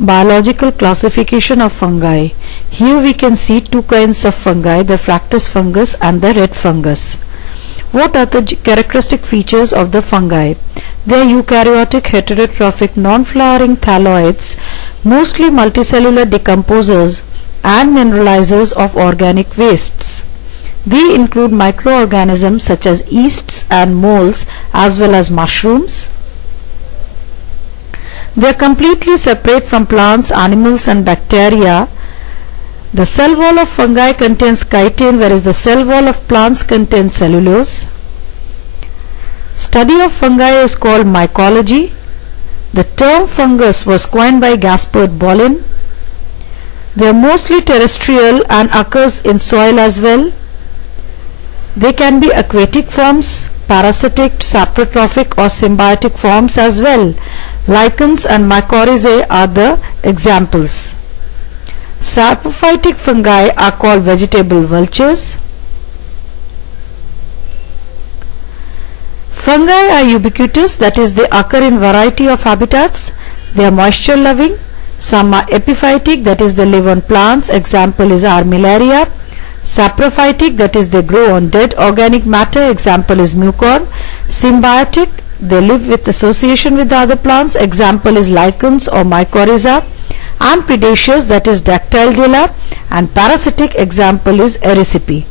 Biological classification of fungi. Here we can see two kinds of fungi, the Fructus fungus and the red fungus. What are the characteristic features of the fungi? They are eukaryotic, heterotrophic, non-flowering thalloids, mostly multicellular decomposers and mineralizers of organic wastes. They include microorganisms such as yeasts and molds as well as mushrooms. They are completely separate from plants, animals and bacteria. The cell wall of fungi contains chitin, whereas the cell wall of plants contains cellulose. Study of fungi is called mycology. The term fungus was coined by Gaspard Bollin. They are mostly terrestrial and occurs in soil as well. They can be aquatic forms, parasitic, saprotrophic or symbiotic forms as well. Lichens and mycorrhizae are the examples. Saprophytic fungi are called vegetable vultures. Fungi are ubiquitous, that is, they occur in variety of habitats. They are moisture loving. Some are epiphytic, that is, they live on plants. Example is Armillaria. Saprophytic, that is, they grow on dead organic matter. Example is Mucor. Symbiotic, they live with association with the other plants. Example is lichens or mycorrhiza. And predaceous, that is Dactylidea. And parasitic, example is Erysippe.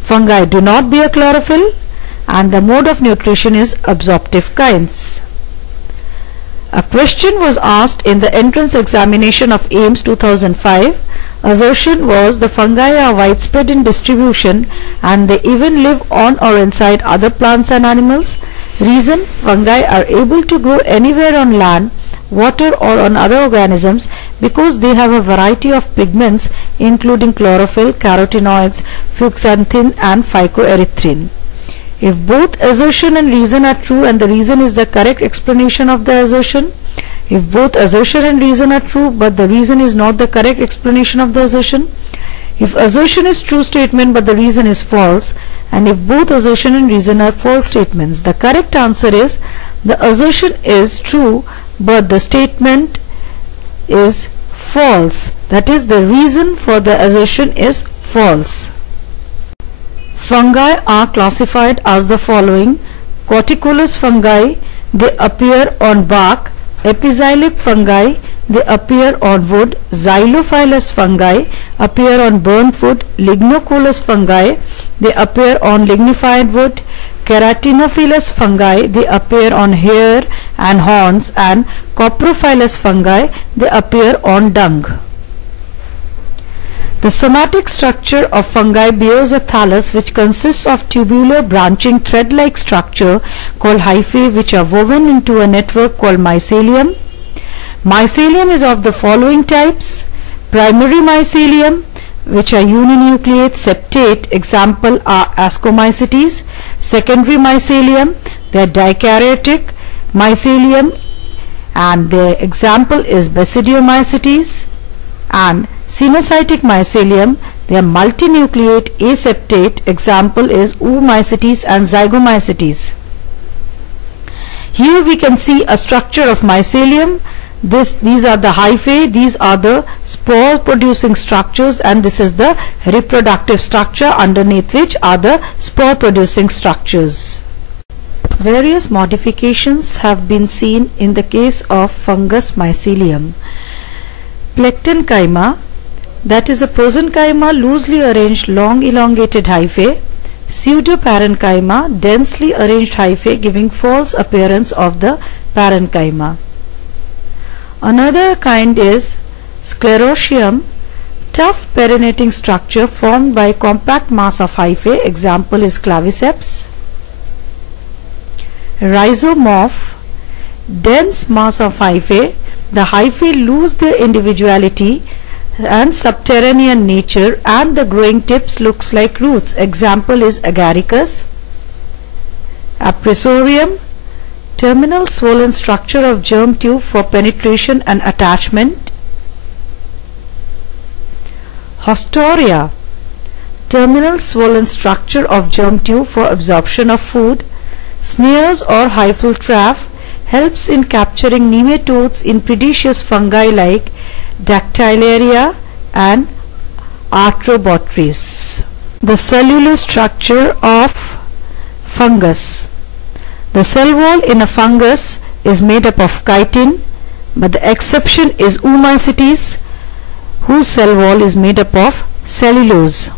Fungi do not bear chlorophyll, and the mode of nutrition is absorptive kinds. A question was asked in the entrance examination of AIMS 2005. Assertion was the fungi are widespread in distribution and they even live on or inside other plants and animals. Reason: fungi are able to grow anywhere on land, water or on other organisms because they have a variety of pigments including chlorophyll, carotenoids, fuchsanthin and phycoerythrin. If both assertion and reason are true and the reason is the correct explanation of the assertion, if both assertion and reason are true but the reason is not the correct explanation of the assertion, if assertion is true statement but the reason is false, and if both assertion and reason are false statements, the correct answer is the assertion is true but the statement is false. That is, the reason for the assertion is false. Fungi are classified as the following: corticolous fungi, they appear on bark. Epixylic fungi, they appear on wood. Xylophilous fungi appear on burnt wood. Lignocoelous fungi, they appear on lignified wood. Keratinophilous fungi, they appear on hair and horns, and coprophilous fungi, they appear on dung. The somatic structure of fungi bears a thallus which consists of tubular branching thread-like structure called hyphae which are woven into a network called mycelium. Mycelium is of the following types: primary mycelium, which are uninucleate septate, example are Ascomycetes. Secondary mycelium, they are dikaryotic mycelium and their example is Basidiomycetes. And Cenocytic mycelium, they are multinucleate aseptate, example is Oomycetes and Zygomycetes. Here we can see a structure of mycelium. These are the hyphae, these are the spore producing structures, and this is the reproductive structure underneath which are the spore producing structures. Various modifications have been seen in the case of fungus mycelium. Plectenchyma, that is a prosenchyma, loosely arranged long elongated hyphae. Pseudoparenchyma, densely arranged hyphae giving false appearance of the parenchyma. Another kind is Sclerotium, tough perinating structure formed by compact mass of hyphae, example is Claviceps. Rhizomorph, dense mass of hyphae, the hyphae lose their individuality and subterranean nature and the growing tips looks like roots, example is Agaricus. Aprosorium, terminal swollen structure of germ tube for penetration and attachment. Haustoria, terminal swollen structure of germ tube for absorption of food. Snares or hyphal trap, helps in capturing nematodes in predaceous fungi like Dactylaria and Arthrobotrys. The cellular structure of fungus. The cell wall in a fungus is made up of chitin, but the exception is Oomycetes, whose cell wall is made up of cellulose.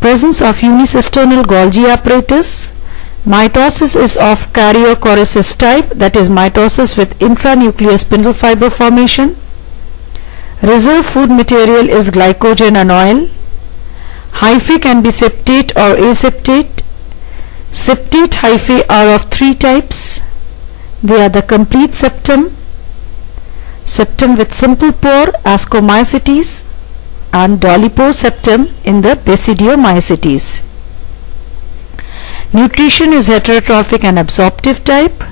Presence of unicisternal Golgi apparatus. Mitosis is of karyochoresis type, that is mitosis with intranuclear spindle fiber formation. Reserve food material is glycogen and oil. Hyphae can be septate or aseptate. Septate hyphae are of three types. They are the complete septum, septum with simple pore, Ascomycetes, and dolipo septum in the Basidiomycetes. Nutrition is heterotrophic and absorptive type.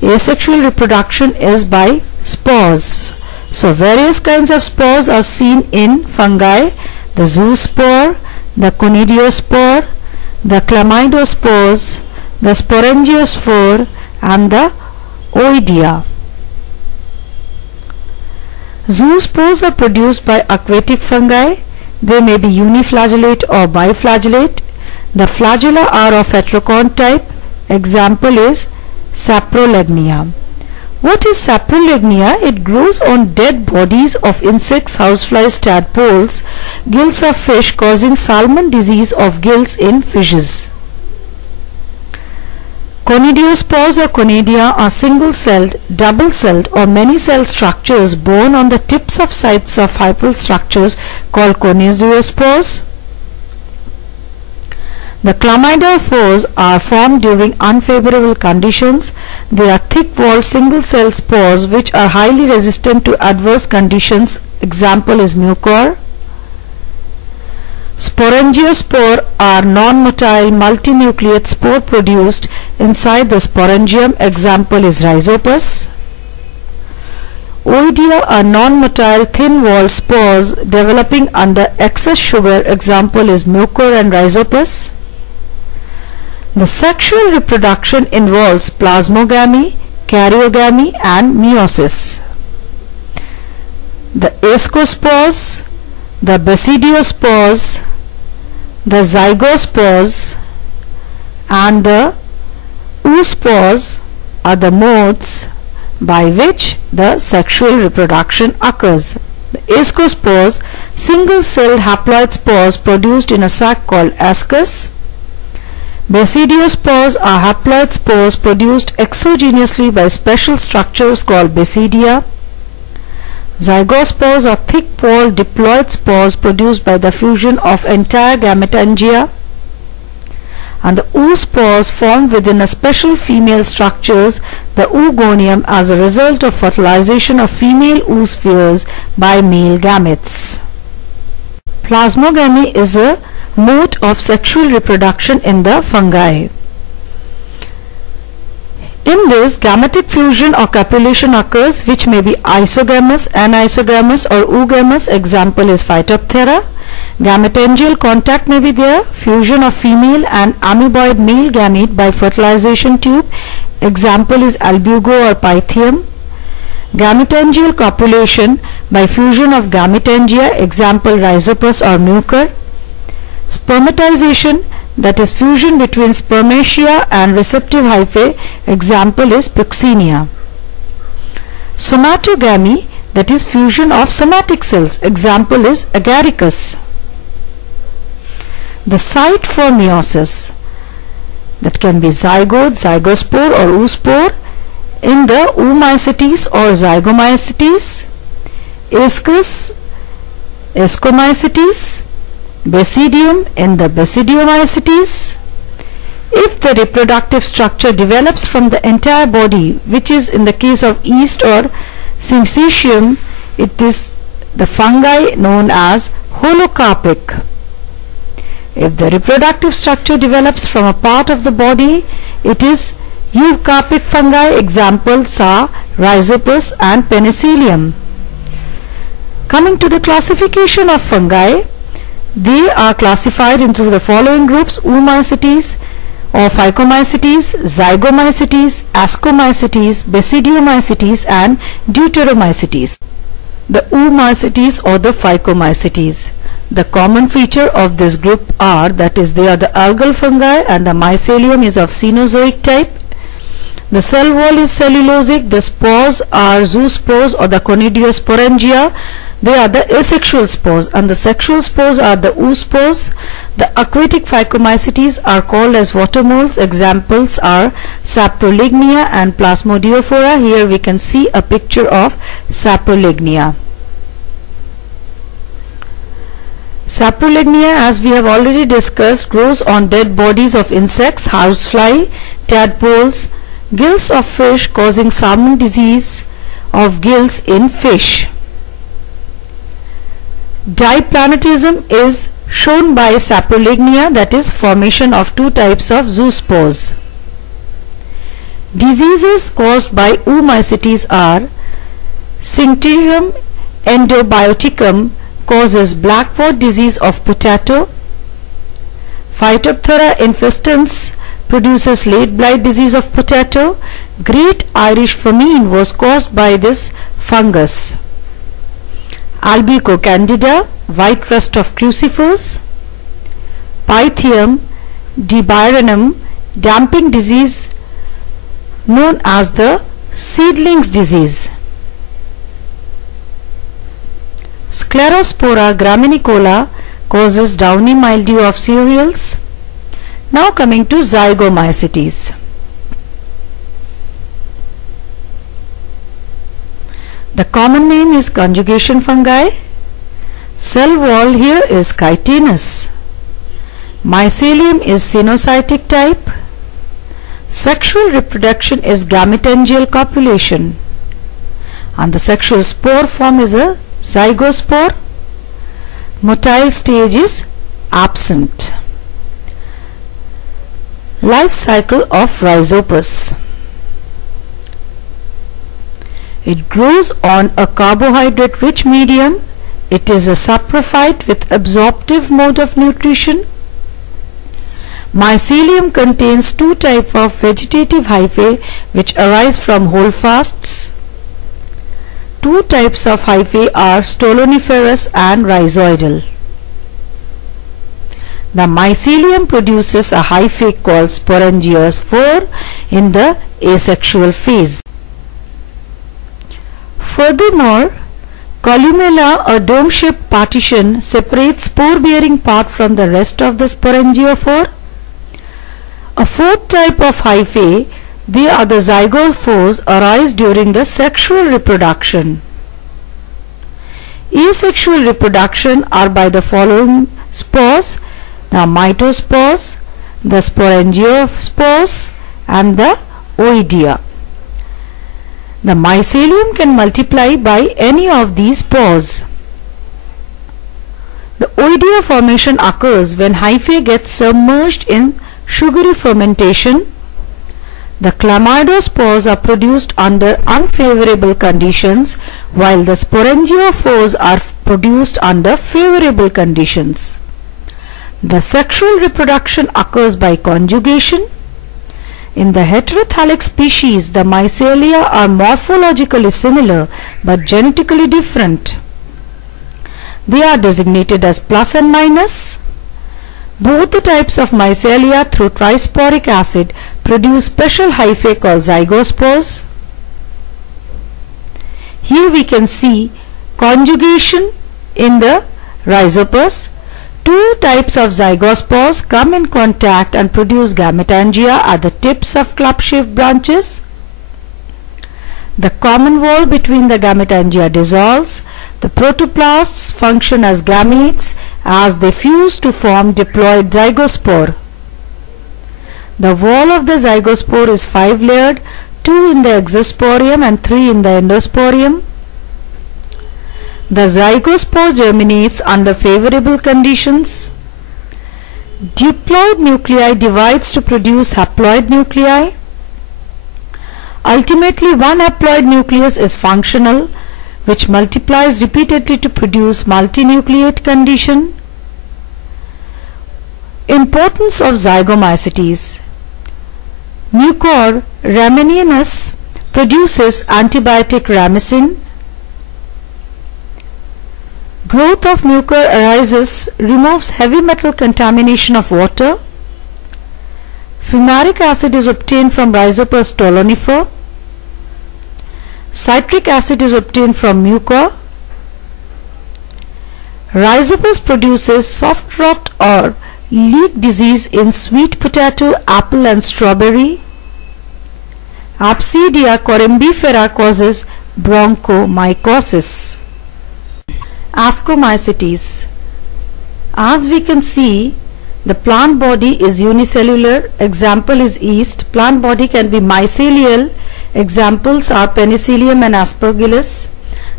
Asexual reproduction is by spores. So various kinds of spores are seen in fungi: the zoospore, the conidiospore, the chlamydospores, the sporangiospore, and the oidea. Zoospores are produced by aquatic fungi. They may be uniflagellate or biflagellate. The flagella are of heterocon type. Example is Saprolegnia. What is Saprolegnia? It grows on dead bodies of insects, houseflies, tadpoles, gills of fish, causing salmon disease of gills in fishes. Conidiospores or conidia are single-celled, double-celled or many-cell structures borne on the tips of sites of hyphal structures called conidiospores. The chlamydophores are formed during unfavorable conditions. They are thick-walled single-cell spores which are highly resistant to adverse conditions. Example is mucor. Sporangiospore are non-motile multinucleate spore produced inside the sporangium. Example is Rhizopus. Oidea are non-motile thin-walled spores developing under excess sugar. Example is Mucor and Rhizopus. The sexual reproduction involves plasmogamy, karyogamy, and meiosis. The ascospores, the basidiospores, the zygospores, and the oospores are the modes by which the sexual reproduction occurs. The ascospores, single-celled haploid spores produced in a sac called ascus. Basidiospores are haploid spores produced exogenously by special structures called basidia. Zygospores are thick-walled diploid spores produced by the fusion of entire gametangia. And the oospores formed within a special female structures, the oogonium, as a result of fertilization of female oospheres by male gametes. Plasmogamy is a mode of sexual reproduction in the fungi. In this, gametic fusion or copulation occurs, which may be isogamous, anisogamous, or oogamous. Example is Phytophthora. Gametangial contact may be there. Fusion of female and amoeboid male gamete by fertilization tube. Example is Albugo or Pythium. Gametangial copulation by fusion of gametangia. Example Rhizopus or Mucor. Spermatization, that is fusion between spermatia and receptive hyphae. Example is Puccinia. Somatogamy, that is fusion of somatic cells. Example is Agaricus. The site for meiosis, that can be zygote, zygospore or oospore in the Oomycetes or Zygomycetes, ascus, Ascomycetes, basidium in the Basidiomycetes. If the reproductive structure develops from the entire body, which is in the case of yeast or syncytium, it is the fungi known as holocarpic. If the reproductive structure develops from a part of the body, it is eucarpic fungi. Examples are Rhizopus and Penicillium. Coming to the classification of fungi, they are classified into the following groups: Oomycetes, or phycomycetes, zygomycetes, ascomycetes, basidiomycetes and deuteromycetes. The oomycetes or the phycomycetes. The common feature of this group are, that is, they are the algal fungi and the mycelium is of Cenozoic type. The cell wall is cellulosic. The spores are zoospores or the conidiosporangia. They are the asexual spores, and the sexual spores are the oospores. The aquatic phycomycetes are called as water moles. Examples are Saprolegnia and Plasmodiophora. Here we can see a picture of Saprolegnia. Saprolegnia, as we have already discussed, grows on dead bodies of insects, housefly, tadpoles, gills of fish, causing salmon disease of gills in fish. Diplanetism is shown by Saprolegnia, that is, formation of two types of zoospores. Diseases caused by oomycetes are Synctyrium endobioticum causes blackpot disease of potato. Phytophthora infestans produces late blight disease of potato. Great Irish famine was caused by this fungus. Albico candida, white rust of crucifers. Pythium dibyronum, damping disease known as the seedlings disease. Sclerospora graminicola causes downy mildew of cereals. Now coming to zygomycetes. The common name is conjugation fungi. Cell wall here is chitinous. Mycelium is cenocytic type. Sexual reproduction is gametangial copulation. And the sexual spore form is a zygospore. Motile stage is absent. Life cycle of Rhizopus. It grows on a carbohydrate rich medium. It is a saprophyte with absorptive mode of nutrition. Mycelium contains two types of vegetative hyphae which arise from holdfasts. Two types of hyphae are stoloniferous and rhizoidal. The mycelium produces a hyphae called sporangiospore in the asexual phase. Furthermore, columella, a dome-shaped partition, separates spore-bearing part from the rest of the sporangiophore. A fourth type of hyphae, they are the zygospores, arise during the sexual reproduction. Asexual reproduction are by the following spores: the mitospores, the sporangiospores and the oidea. The mycelium can multiply by any of these spores. The oidea formation occurs when hyphae gets submerged in sugary fermentation. The chlamydospores are produced under unfavorable conditions, while the sporangiophores are produced under favorable conditions. The sexual reproduction occurs by conjugation. In the heterothallic species, the mycelia are morphologically similar but genetically different. They are designated as plus and minus. Both the types of mycelia through trisporic acid produce special hyphae called zygospores. Here we can see conjugation in the Rhizopus. Two types of zygospores come in contact and produce gametangia at the tips of club-shaped branches. The common wall between the gametangia dissolves. The protoplasts function as gametes as they fuse to form diploid zygospore. The wall of the zygospore is 5-layered, 2 in the exosporium and 3 in the endosporium. The zygospore germinates under favorable conditions. Diploid nuclei divides to produce haploid nuclei. Ultimately, one haploid nucleus is functional, which multiplies repeatedly to produce multinucleate condition. Importance of zygomycetes. Mucor rhamnosus produces antibiotic ramecin. Growth of mucor arises, removes heavy metal contamination of water. Fumaric acid is obtained from Rhizopus stolonifer. Citric acid is obtained from mucor. Rhizopus produces soft rot or leek disease in sweet potato, apple and strawberry. Absidia corymbifera causes bronchomycosis. Ascomycetes. As we can see, the plant body is unicellular. Example is yeast. Plant body can be mycelial. Examples are Penicillium and Aspergillus.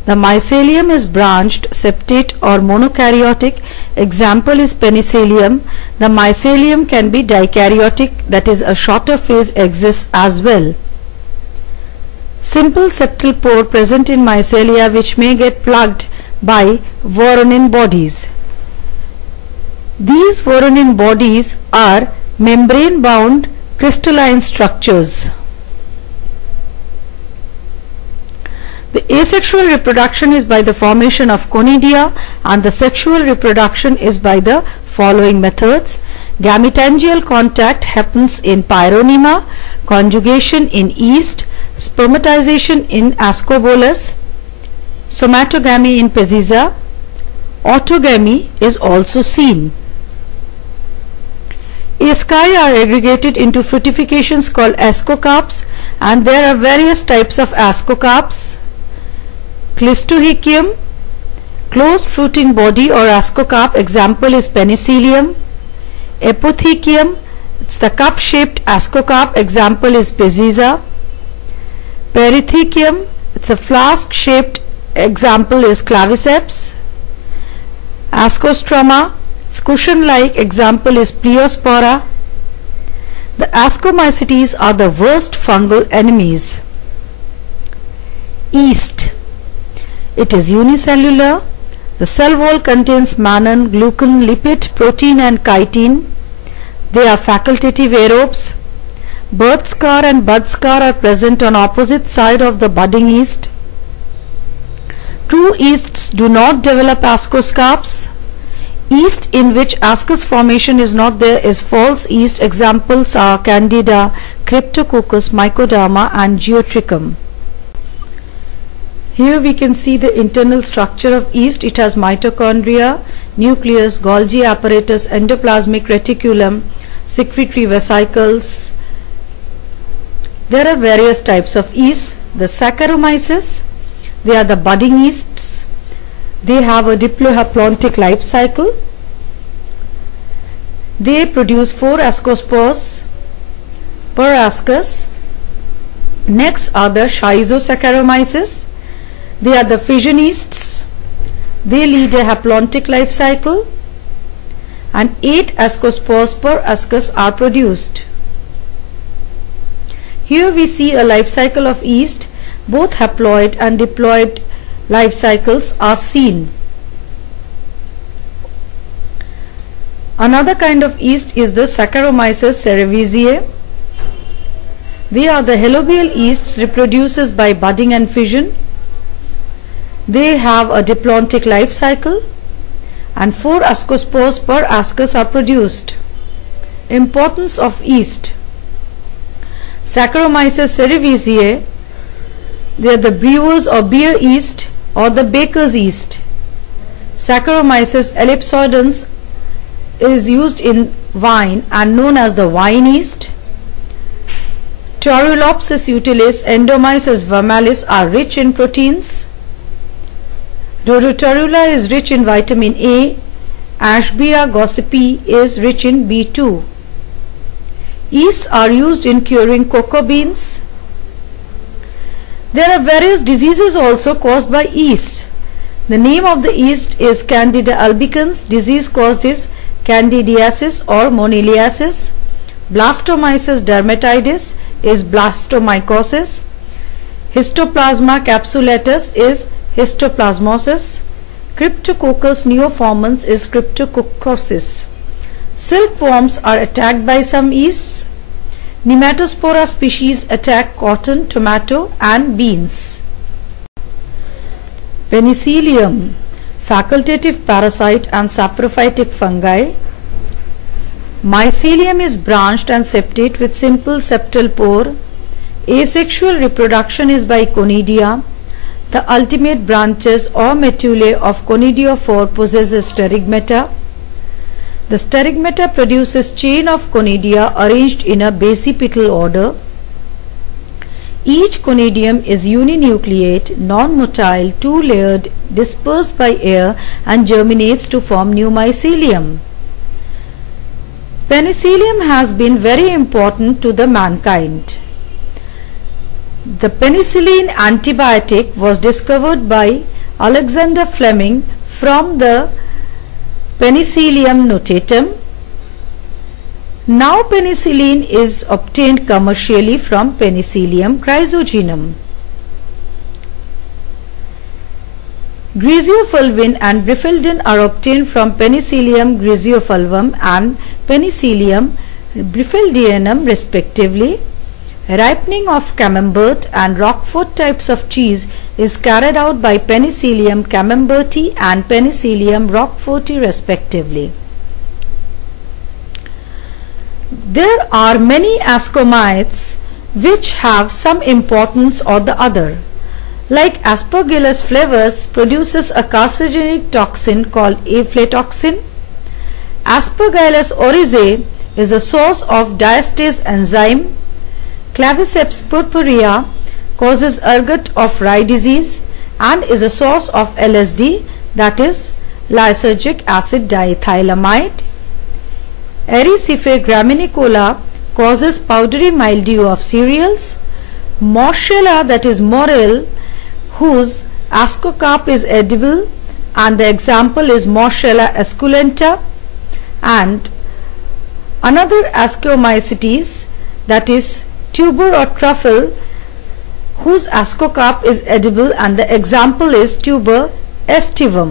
The mycelium is branched, septate or monokaryotic. Example is Penicillium. The mycelium can be dikaryotic, that is a shorter phase exists as well. Simple septal pore present in mycelia which may get plugged by Voronin bodies. These Voronin bodies are membrane bound crystalline structures. The asexual reproduction is by the formation of conidia and the sexual reproduction is by the following methods. Gametangial contact happens in Pyrrhonema, conjugation in yeast, spermatization in Ascobolus, somatogamy in Peziza. Autogamy is also seen. Asci are aggregated into fructifications called ascocarps, and there are various types of ascocarps. Cleistohecium, closed fruiting body or ascocarp, example is Penicillium. Apothecium, it's the cup shaped ascocarp, example is Peziza. Perithecium, it's a flask shaped, example is Claviceps. Ascostroma, it's cushion like, example is Pleospora. The Ascomycetes are the worst fungal enemies. Yeast. It is unicellular. The cell wall contains mannan, glucan, lipid, protein and chitin. They are facultative aerobes. Birth scar and bud scar are present on opposite side of the budding yeast. True yeasts do not develop ascoscarps. Yeast in which ascus formation is not there is false yeast. Examples are Candida, Cryptococcus, Mycoderma and Geotrichum. Here we can see the internal structure of yeast. It has mitochondria, nucleus, Golgi apparatus, endoplasmic reticulum, secretory vesicles. There are various types of yeast. The Saccharomyces, they are the budding yeasts. They have a diplohaplontic life cycle. They produce 4 ascospores per ascus. Next are the Schizosaccharomyces. They are the fission yeasts. They lead a haplontic life cycle and 8 ascospores per ascus are produced. Here we see a life cycle of yeast. Both haploid and diploid life cycles are seen. Another kind of yeast is the Saccharomyces cerevisiae. They are the halobial yeasts, reproduces by budding and fission. They have a diplontic life cycle and 4 ascospores per ascus are produced. Importance of yeast. Saccharomyces cerevisiae, they are the brewers or beer yeast or the baker's yeast. Saccharomyces ellipsoidans is used in wine and known as the wine yeast. Turulopsis utilis, Endomyces vermalis are rich in proteins. Rhodotorula is rich in vitamin A. Ashbia gossypi is rich in B2. Yeasts are used in curing cocoa beans. There are various diseases also caused by yeast. The name of the yeast is Candida albicans. Disease caused is candidiasis or moniliasis. Blastomyces dermatitis is blastomycosis. Histoplasma capsulatus is histoplasmosis. Cryptococcus neoformans is cryptococcosis. Silkworms are attacked by some yeasts. Nematospora species attack cotton, tomato and beans. Penicillium, facultative parasite and saprophytic fungi. Mycelium is branched and septate with simple septal pore. Asexual reproduction is by conidia. The ultimate branches or medullae of conidiophore possesses sterigmata. The sterigmata produces chain of conidia arranged in a basipetal order. Each conidium is uninucleate, non-motile, two-layered, dispersed by air and germinates to form new mycelium. Penicillium has been very important to the mankind. The penicillin antibiotic was discovered by Alexander Fleming from the Penicillium notatum. Now penicillin is obtained commercially from Penicillium chrysogenum. Griseofulvin and brifildin are obtained from Penicillium griseofulvum and Penicillium brifildianum respectively. Ripening of camembert and Roquefort types of cheese is carried out by Penicillium camemberti and Penicillium roqueforti respectively. There are many ascomites which have some importance or the other. Like Aspergillus flavus produces a carcinogenic toxin called aflatoxin. Aspergillus oryzae is a source of diastase enzyme. Claviceps purpurea causes ergot of rye disease and is a source of LSD, that is lysergic acid diethylamide. Ericife graminicola causes powdery mildew of cereals. Moschella, that is morel, whose ascocarp is edible, and the example is Moschella esculenta, and another Ascomycetes, that is tuber or truffle, whose ascocarp is edible, and the example is Tuber aestivum.